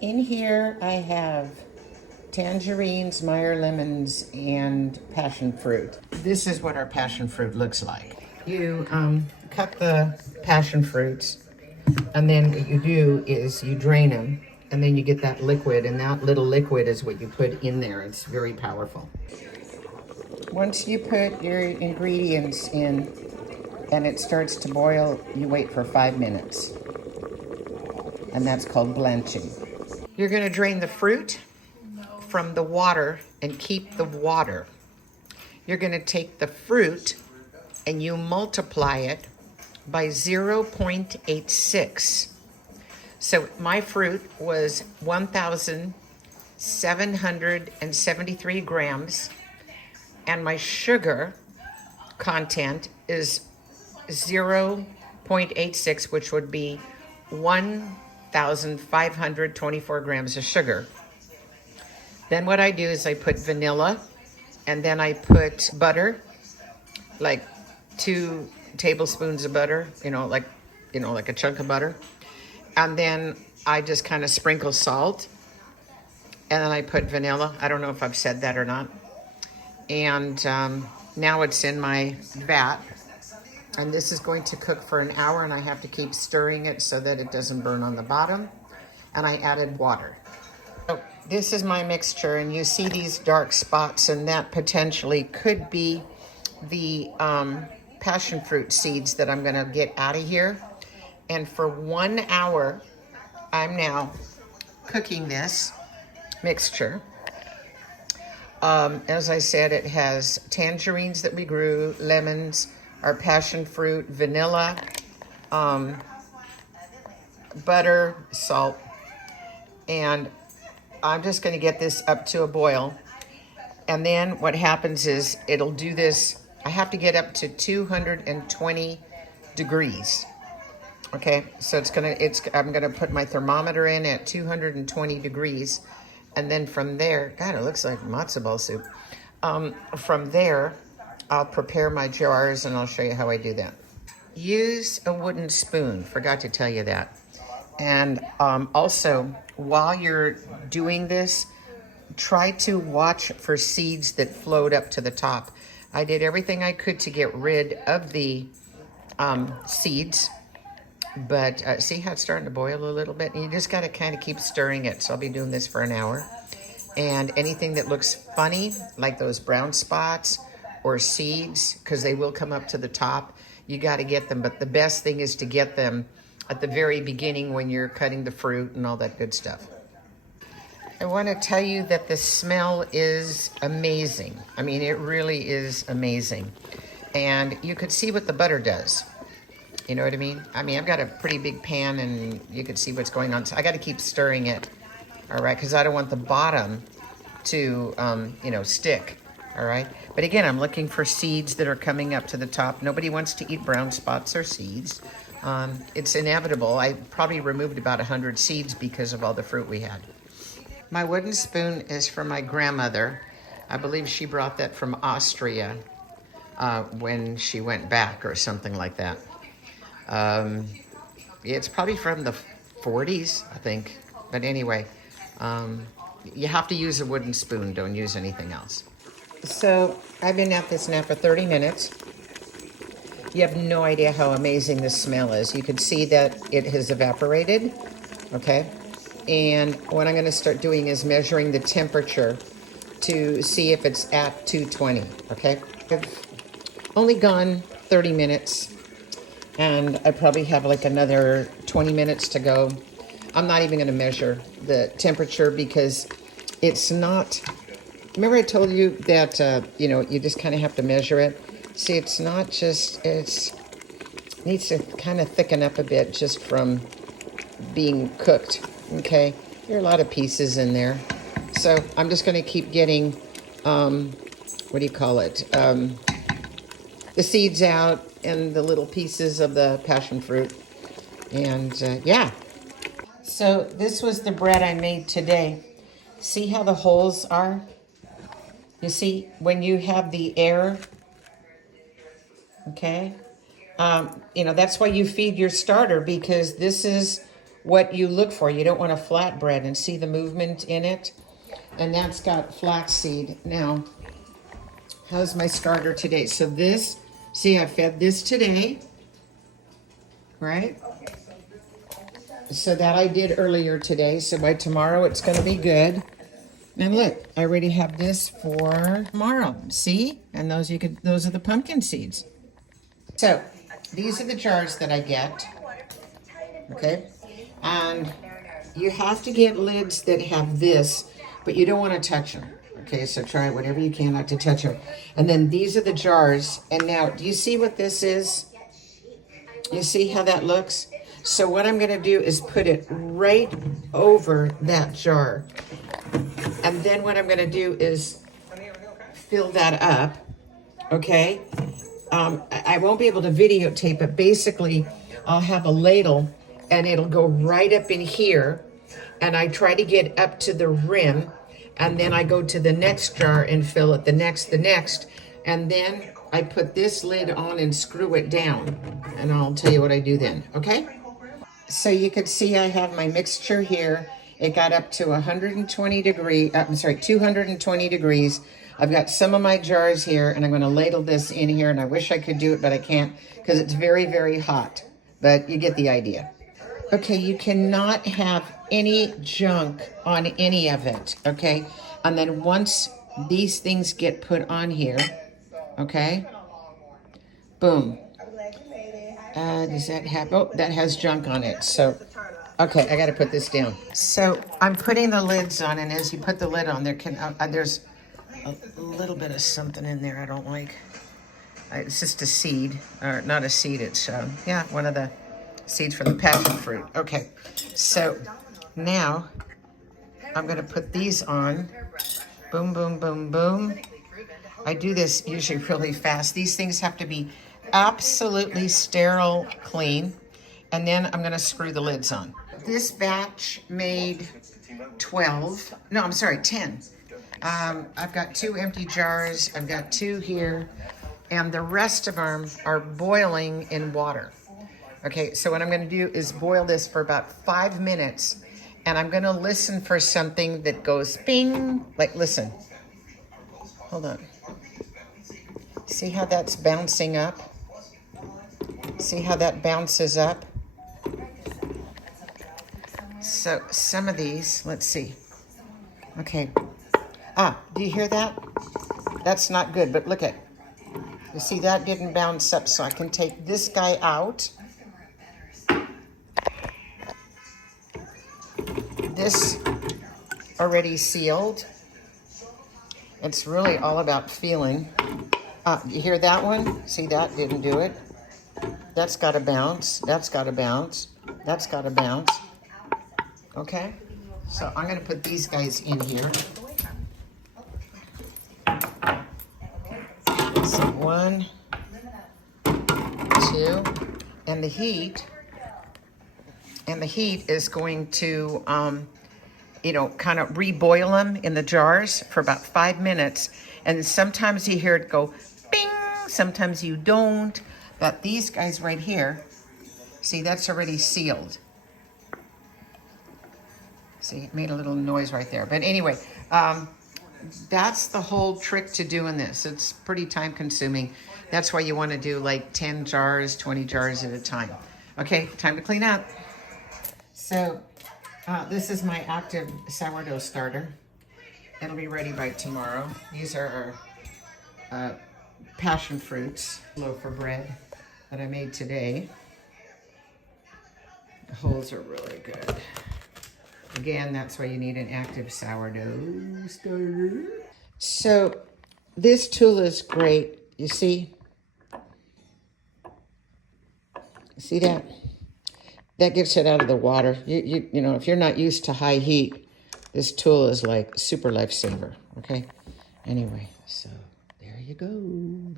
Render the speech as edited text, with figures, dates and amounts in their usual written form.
In here I have tangerines, Meyer lemons, and passion fruit. This is what our passion fruit looks like. You cut the passion fruits, and then what you do is you drain them, and then you get that liquid, and that little liquid is what you put in there. It's very powerful. Once you put your ingredients in and it starts to boil, you wait for 5 minutes, and that's called blanching. You're going to drain the fruit from the water and keep the water. You're going to take the fruit and you multiply it by 0.86. So my fruit was 1,773 grams, and my sugar content is 0.86, which would be 1,524 grams of sugar. Then what I do is I put vanilla, and then I put butter, like 2 tablespoons of butter, like a chunk of butter. And then I just kind of sprinkle salt, and then I put vanilla. I don't know if I've said that or not. And now it's in my vat, and this is going to cook for an hour, and I have to keep stirring it so that it doesn't burn on the bottom. And I added water. So this is my mixture, and you see these dark spots, and that potentially could be the passion fruit seeds that I'm gonna get out of here. And for 1 hour, I'm now cooking this mixture. As I said, it has tangerines that we grew, lemons, our passion fruit, vanilla, butter, salt, and I'm just going to get this up to a boil. And then what happens is it'll do this. I have to get up to 220 degrees. Okay, so I'm gonna put my thermometer in at 220 degrees, and then from there, God, it looks like matzo ball soup. From there, I'll prepare my jars, and I'll show you how I do that. Use a wooden spoon. Forgot to tell you that. And also, while you're doing this, try to watch for seeds that float up to the top. I did everything I could to get rid of the seeds. But see how it's starting to boil a little bit? And you just got to kind of keep stirring it. So I'll be doing this for an hour. And anything that looks funny, like those brown spots or seeds, because they will come up to the top, you got to get them. But the best thing is to get them at the very beginning when you're cutting the fruit and all that good stuff. I want to tell you that the smell is amazing. I mean, it really is amazing. And you could see what the butter does. You know what I mean? I've got a pretty big pan, and you can see what's going on. So I got to keep stirring it, all right, because I don't want the bottom to, stick, all right? But again, I'm looking for seeds that are coming up to the top. Nobody wants to eat brown spots or seeds. It's inevitable. I probably removed about 100 seeds because of all the fruit we had. My wooden spoon is from my grandmother. I believe she brought that from Austria when she went back or something like that. It's probably from the 40s, I think. But anyway, you have to use a wooden spoon. Don't use anything else. So I've been at this now for 30 minutes. You have no idea how amazing this smell is. You can see that it has evaporated, okay? And what I'm going to start doing is measuring the temperature to see if it's at 220, okay? I've only gone 30 minutes. And I probably have like another 20 minutes to go. I'm not even going to measure the temperature because it's not. Remember I told you that, you just kind of have to measure it. See, it's not just, it needs to kind of thicken up a bit just from being cooked, okay? There are a lot of pieces in there. So I'm just going to keep getting, the seeds out and the little pieces of the passion fruit. And yeah. So this was the bread I made today. See how the holes are? You see, when you have the air, okay? That's why you feed your starter, because this is what you look for. You don't want a flat bread, and see the movement in it. And that's got flaxseed. Now, how's my starter today? So this, see, I fed this today, right? So that I did earlier today. So by tomorrow it's going to be good. And look, I already have this for tomorrow. See? And those are the pumpkin seeds. So these are the jars that I get. Okay? And you have to get lids that have this, but you don't want to touch them. Okay, so try whatever you can not to touch them. And then these are the jars. And now, do you see what this is? You see how that looks? So what I'm going to do is put it right over that jar. And then what I'm going to do is fill that up, okay? I won't be able to videotape it. Basically, I'll have a ladle, and it'll go right up in here. And I try to get up to the rim, and then I go to the next jar and fill it, the next. And then I put this lid on and screw it down. And I'll tell you what I do then, okay? So you can see I have my mixture here. It got up to 220 degrees. I've got some of my jars here, and I'm going to ladle this in here, and I wish I could do it, but I can't because it's very, very hot. But you get the idea. Okay, you cannot have any junk on any of it, okay? And then once these things get put on here, okay, boom. Does that have, oh, that has junk on it. So, okay, I got to put this down. So I'm putting the lids on, and as you put the lid on, there's a little bit of something in there I don't like. It's just a seed, or not a seed, it's, yeah, one of the seeds from the passion fruit. Okay, so now I'm going to put these on. Boom, boom, boom, boom. I do this usually really fast. These things have to be absolutely sterile clean, and then I'm going to screw the lids on. This batch made 10. I've got 2 empty jars. I've got 2 here, and the rest of them are boiling in water. Okay, so what I'm going to do is boil this for about 5 minutes, and I'm going to listen for something that goes bing. Like, listen. Hold on. See how that's bouncing up? See how that bounces up? So some of these, let's see. Okay. Do you hear that? That's not good, but look at, you see that didn't bounce up, so I can take this guy out. This already sealed. It's really all about feeling. You hear that one? See, that didn't do it. That's got to bounce. That's got to bounce. That's got to bounce. Okay? So I'm going to put these guys in here. So 1, 2, and the heat is going to, kind of reboil them in the jars for about 5 minutes. And sometimes you hear it go bing, sometimes you don't. But these guys right here, see, that's already sealed. See, it made a little noise right there. But anyway, that's the whole trick to doing this. It's pretty time consuming. That's why you want to do like 10 jars, 20 jars at a time. Okay, time to clean up. So this is my active sourdough starter. It'll be ready by tomorrow. These are our passion fruits, loaf of bread that I made today. The holes are really good. Again, that's why you need an active sourdough starter. So this tool is great. You see? See that? That gets it out of the water. You know, if you're not used to high heat, this tool is like super lifesaver, okay? Anyway, so there you go.